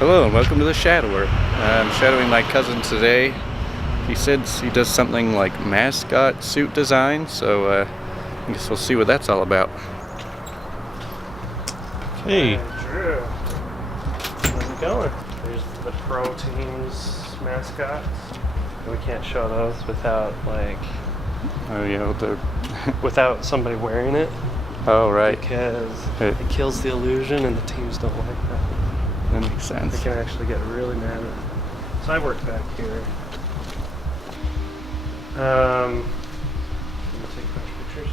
Hello and welcome to the Shadower. I'm shadowing my cousin today. He said he does something like mascot suit design, so I guess we'll see what that's all about. Hey. Drew. How's it going? There's the pro team's mascots. We can't show those without Oh yeah, without somebody wearing it. Oh right. Because it kills the illusion and the teams don't like that. That makes sense. They can actually get really mad at it. So I work back here. I'm gonna take a bunch of pictures.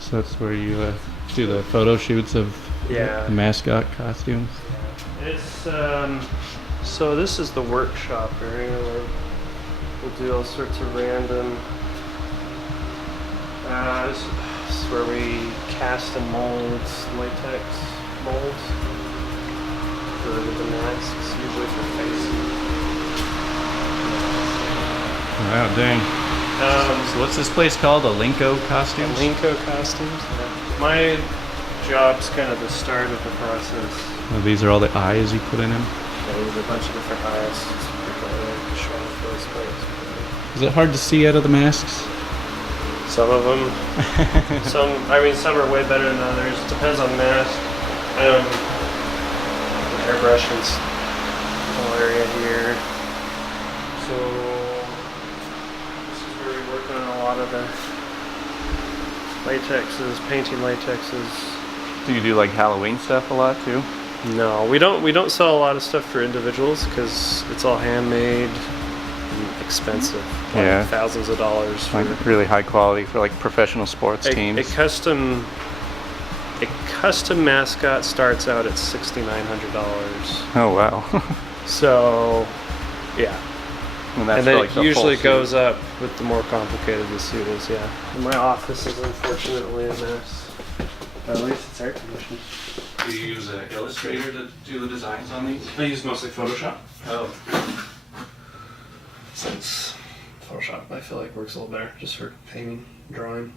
So that's where you do the photo shoots of mascot costumes? Yeah. It's so this is the workshop area where we'll do all sorts of random this is where we cast and mold latex molds for the masks, usually for face. Wow, dang. So what's this place called? Alinco Costumes? Alinco Costumes. Yeah. My job's kind of the start of the process. Oh, these are all the eyes you put in them? Yeah, there's a bunch of different eyes. It's pretty cool to show off those things. Is it hard to see out of the masks? Some of them. some are way better than others. It depends on the mask. Airbrush and whole area here. So this is where we work on a lot of the latexes, painting latexes. Do you do like Halloween stuff a lot too? No, we don't sell a lot of stuff for individuals because it's all handmade and expensive. Yeah, thousands of dollars. For like really high quality for like professional sports teams. A custom mascot starts out at $6,900. Oh wow! So, yeah. And then like it usually goes up with the more complicated the suit is. Yeah. And my office is unfortunately a mess. But at least it's air conditioned. Do you use Illustrator to do the designs on these? I use mostly Photoshop. Oh. Since Photoshop, I feel like works a little better just for painting, drawing.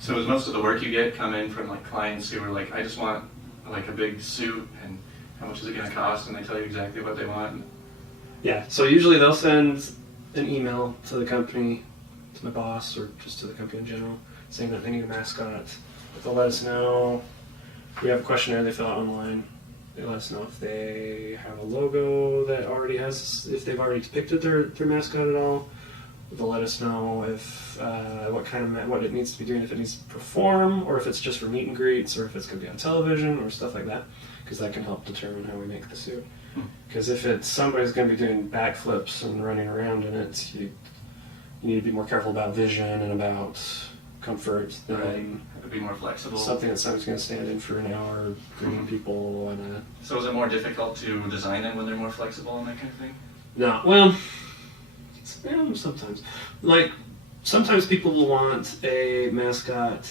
So does most of the work you get come in from like clients who are like, I just want like a big suit and how much is it going to cost, and they tell you exactly what they want? Yeah, so usually they'll send an email to the company, to my boss, or just to the company in general, saying that they need a mascot. They'll let us know. We have a questionnaire they fill out online. They let us know if they have a logo that already has, if they've already depicted their mascot at all. They'll let us know if what it needs to be doing, if it needs to perform, or if it's just for meet and greets, or if it's going to be on television, or stuff like that, because that can help determine how we make the suit. Because if it's somebody's going to be doing backflips and running around in it, you need to be more careful about vision and about comfort than be more flexible. Something that somebody's going to stand in for an hour, greeting people and. So is it more difficult to design them when they're more flexible and that kind of thing? No, well, sometimes. Like sometimes people will want a mascot,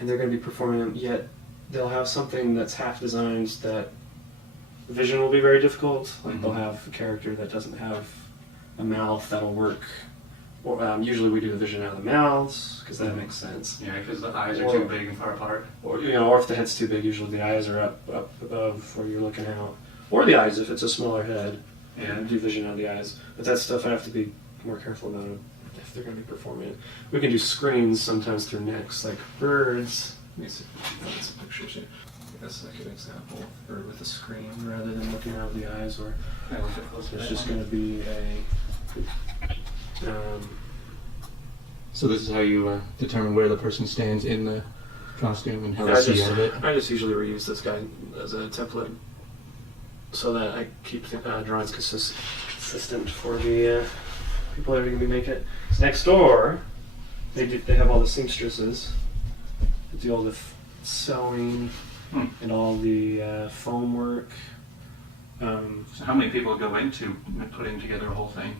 and they're going to be performing them. Yet they'll have something that's half designed that vision will be very difficult. Like they'll have a character that doesn't have a mouth that'll work. Or, usually we do the vision out of the mouths because that makes sense. Yeah, because the eyes are too big and far apart. Or or if the head's too big, usually the eyes are up above where you're looking out. Or the eyes if it's a smaller head. Yeah. Do vision out of the eyes. But that stuff I have to be more careful about if they're going to be performing it. We can do screens sometimes through necks, like birds. Let me see if I can find some pictures here. That's like an example. Or with a screen rather than looking out of the eyes, or it's just going to be so this is how you determine where the person stands in the costume and how they see out of it? I just usually reuse this guy as a template so that I keep the drawings consistent for the people that are going to make it. So next door, they have all the seamstresses that do all the sewing and all the foam work. So how many people go into putting together a whole thing?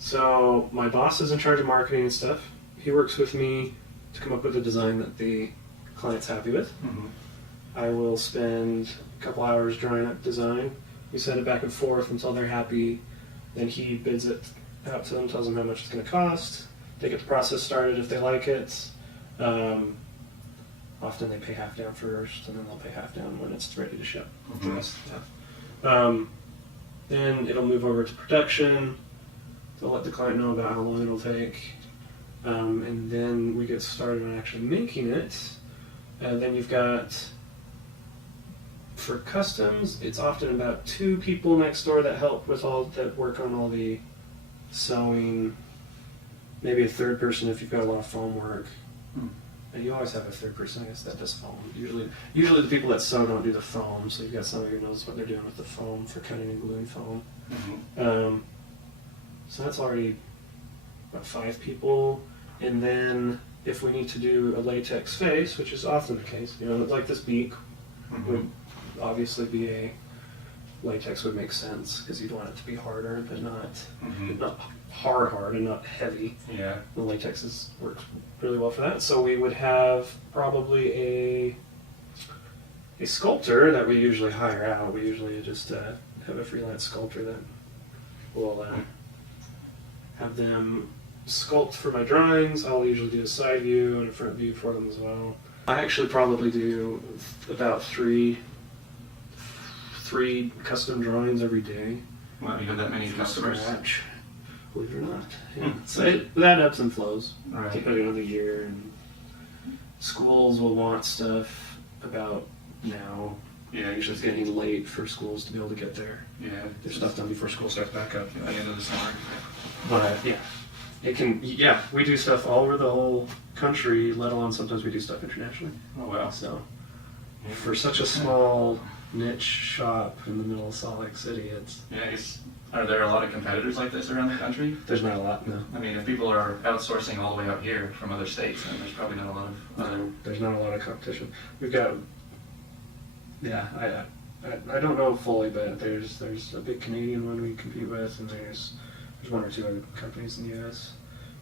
So my boss is in charge of marketing and stuff. He works with me to come up with a design that the client's happy with. I will spend a couple hours drawing up design. We send it back and forth until they're happy. Then he bids it out to them, tells them how much it's going to cost. They get the process started if they like it. Often they pay half down first, and then they'll pay half down when it's ready to ship. The rest, Then it'll move over to production. They'll let the client know about how long it'll take. And then we get started on actually making it. Then you've got, for customs, it's often about 2 people next door that help with that work on all the sewing. Maybe a third person if you've got a lot of foam work. And you always have a third person, I guess, that does foam. Usually the people that sew don't do the foam, so you've got somebody who knows what they're doing with the foam for cutting and gluing foam. So that's already about 5 people. And then if we need to do a latex face, which is often the case, like this beak would obviously be latex would make sense because you'd want it to be harder, but not hard and not heavy. Yeah. The latex works really well for that. So we would have probably a sculptor that we usually hire out. We usually just have a freelance sculptor that will have them sculpt for my drawings. I'll usually do a side view and a front view for them as well. I actually probably do about three custom drawings every day. Wow, you have that many customers? Scratch, believe it or not. Yeah. So that ebbs and flows, Right. depending on the year. And schools will want stuff about now. Yeah, Usually it's getting late for schools to be able to get there. Yeah. There's stuff done before school starts back up. At the end of the summer. But yeah, we do stuff all over the whole country, let alone sometimes we do stuff internationally. Oh, wow. So for such a small niche shop in the middle of Salt Lake City, Are there a lot of competitors like this around the country? there's not a lot, no. I mean, if people are outsourcing all the way out here from other states, then there's probably not a lot of other... There's not a lot of competition. We've got, I don't know fully, but there's a big Canadian one we compete with, and there's 1 or 2 other companies in the U.S.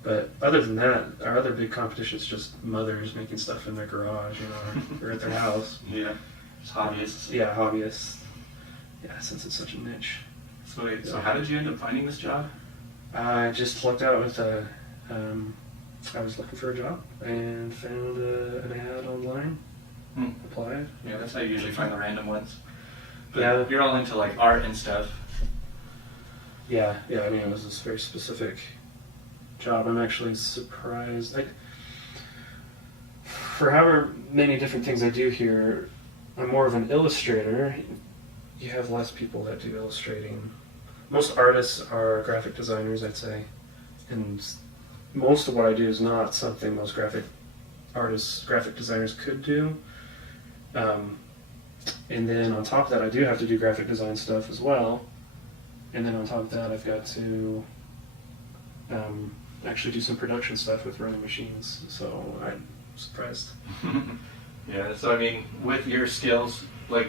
But other than that, our other big competition is just mothers making stuff in their garage, or at their house. Yeah, just hobbyists. Yeah, hobbyists. Yeah, since it's such a niche. So how did you end up finding this job? I just lucked out with I was looking for a job and found an ad online. Applied. Yeah, that's how you usually find the random ones. But Yeah. you're all into like art and stuff. Yeah. I mean, it was this very specific job. I'm actually surprised. For however many different things I do here, I'm more of an illustrator. You have less people that do illustrating. Most artists are graphic designers, I'd say. And most of what I do is not something most graphic designers could do. And then on top of that, I do have to do graphic design stuff as well. And then on top of that, I've got to actually do some production stuff with running machines. So I'm surprised. Yeah, so I mean, with your skills, like,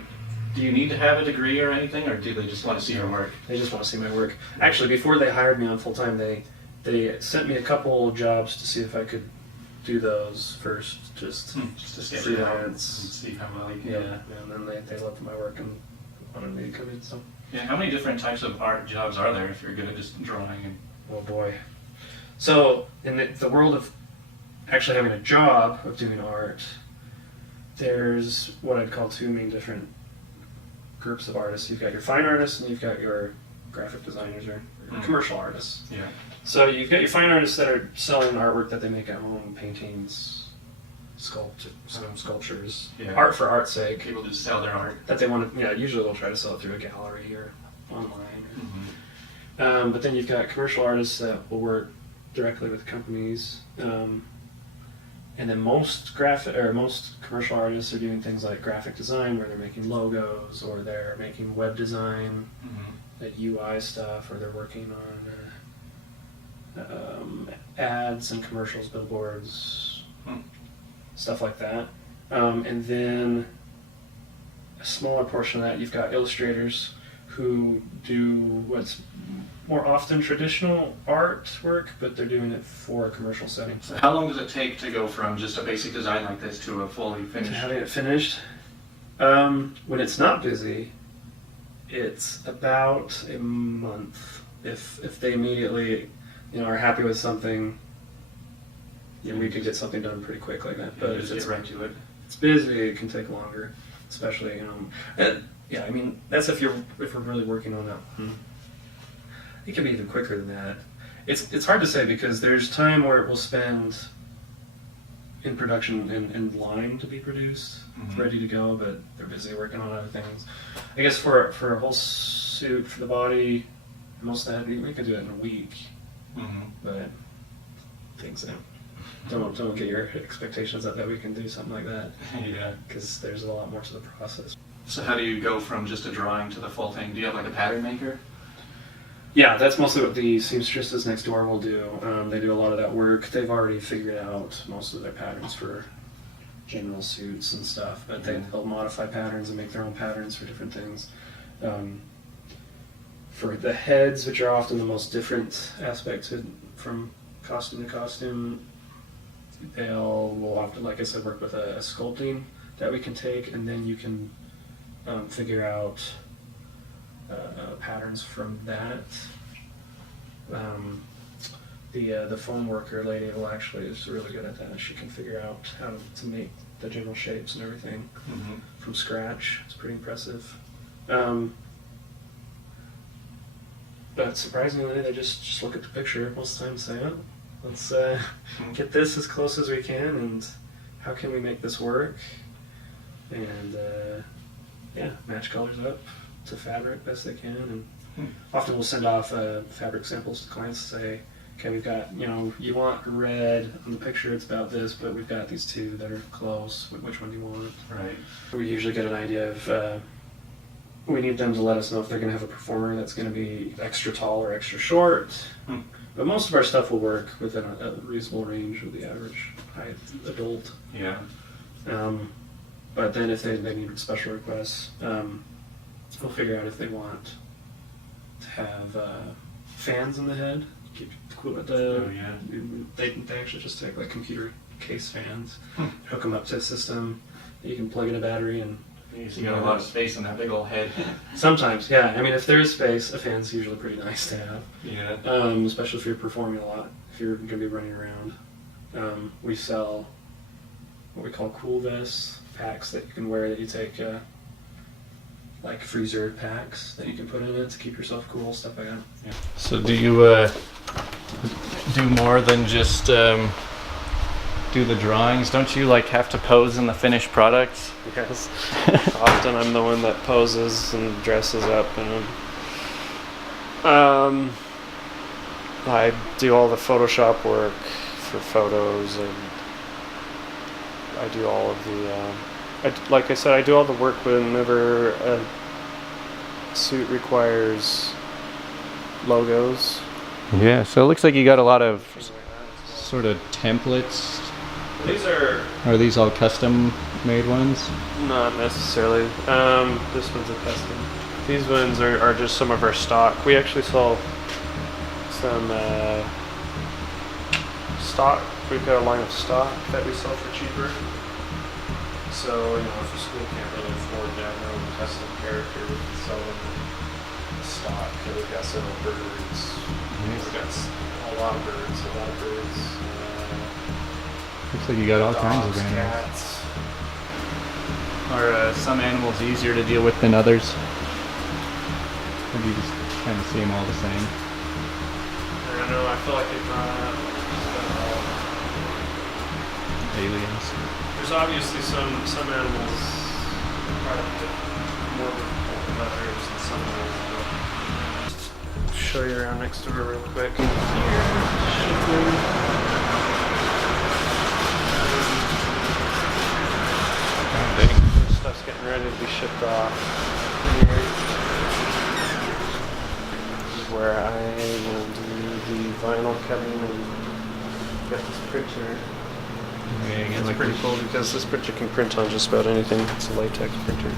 do you need to have a degree or anything, or do they just want to see your work? They just want to see my work. Actually, before they hired me on full time, they sent me a couple jobs to see if I could do those first, just to sketch it out and freelance. see how well you can Yeah, do. and then they loved my work and wanted me to come in. So, Yeah, how many different types of art jobs are there if you're good at just drawing? And... oh boy. So in the world of actually having a job of doing art, there's what I'd call 2 main different groups of artists. You've got your fine artists and you've got your graphic designers or commercial artists. Yeah. So you've got your fine artists that are selling artwork that they make at home, paintings, sculptures, Yeah. art for art's sake. People just sell their art. That they want to, usually they'll try to sell it through a gallery or online. But then you've got commercial artists that will work directly with companies. And then most commercial artists are doing things like graphic design, where they're making logos, or they're making web design, that UI stuff, or they're working on ads and commercials, billboards, stuff like that. And then a smaller portion of that, you've got illustrators who do what's more often traditional artwork, but they're doing it for a commercial setting. So how long does it take to go from just a basic design like this to a fully finished? Having it finished, when it's not busy, it's about a month. If they immediately, are happy with something, we could get something done pretty quick like that. But if just it's get right to it. It's busy, it can take longer, especially Yeah, I mean that's if we're really working on that. It can be even quicker than that. It's hard to say because there's time where it will spend in production in line to be produced, ready to go, but they're busy working on other things. I guess for a whole suit for the body, most of that we could do it in a week, but things don't get your expectations up that we can do something like that. Yeah. Because there's a lot more to the process. So how do you go from just a drawing to the full thing? Do you have like a pattern maker? Yeah, that's mostly what the seamstresses next door will do. They do a lot of that work. They've already figured out most of their patterns for general suits and stuff, but they'll modify patterns and make their own patterns for different things. For the heads, which are often the most different aspects from costume to costume, will often, like I said, work with a sculpting that we can take, and then you can figure out patterns from that. The foam worker lady is really good at that. She can figure out how to make the general shapes and everything from scratch. It's pretty impressive. But surprisingly, they just look at the picture most of the time and say, "Oh, let's get this as close as we can, and how can we make this work?" And match colors up to fabric best they can. And often we'll send off fabric samples to clients to say, "Okay, we've got, you want red on the picture, it's about this, but we've got these two that are close. Which one do you want?" Right. We usually get an idea of. We need them to let us know if they're going to have a performer that's going to be extra tall or extra short. But most of our stuff will work within a reasonable range of the average height adult. Yeah. But then if they need special requests, we'll figure out if they want to have fans in the head. Keep cool with they actually just take like computer case fans, hook them up to a system. You can plug in a battery and. You got a lot of space on that big old head. Sometimes, yeah. I mean, if there is space, a fan's usually pretty nice to have. Yeah. Especially if you're performing a lot, if you're going to be running around. We sell what we call cool vests, packs that you can wear that you take, like freezer packs that you can put in it to keep yourself cool, stuff like that. Yeah. So do you do more than just do the drawings? Don't you have to pose in the finished products? Yes. Often I'm the one that poses and dresses up, and I do all the Photoshop work for photos, and I do all of the like I said, I do all the work whenever a suit requires logos. Yeah, so it looks like you got a lot of sort of templates. Are these all custom made ones? Not necessarily. This one's a custom. These ones are just some of our stock. We actually sell some stock. We've got a line of stock that we sell for cheaper. So, if a school can't really afford to have their own custom character, we can sell them stock. We've got several birds. We've got a lot of birds. Looks like you got all dogs, kinds of animals. Cats. Are some animals easier to deal with than others? Or do you just kind of see them all the same? I don't know, I feel like they've gone up. Aliens. There's obviously some animals probably more difficult than others, and some animals don't. Show you around next door real quick. Stuff's getting ready to be shipped off here. This is where I will do the vinyl cutting and get this printer. Yeah, It's pretty cool because this printer can print on just about anything. It's a latex printer.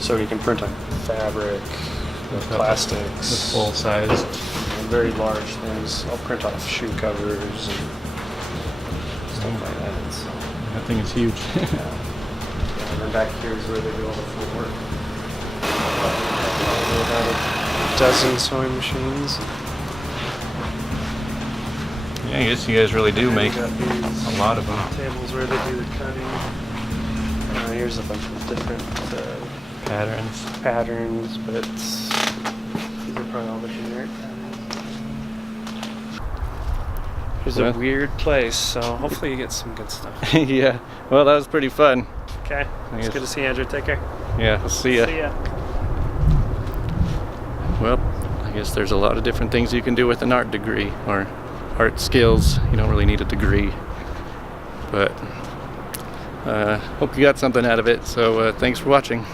So you can print on fabric, plastics, the full size, very large things. I'll print off shoe covers and stuff like that. So. That thing is huge. And then back here is where they do all the full work. About a dozen sewing machines. Yeah, I guess you guys really do make got a lot of them. tables where they do the cutting. Here's a bunch of different patterns, but these are probably all the generic patterns. Here's a weird place, so hopefully you get some good stuff. Yeah, well, that was pretty fun. Okay, it's good to see you, Andrew. Take care. Yeah, I'll see ya. See ya. Well, I guess there's a lot of different things you can do with an art degree, or art skills. You don't really need a degree. But hope you got something out of it, so thanks for watching.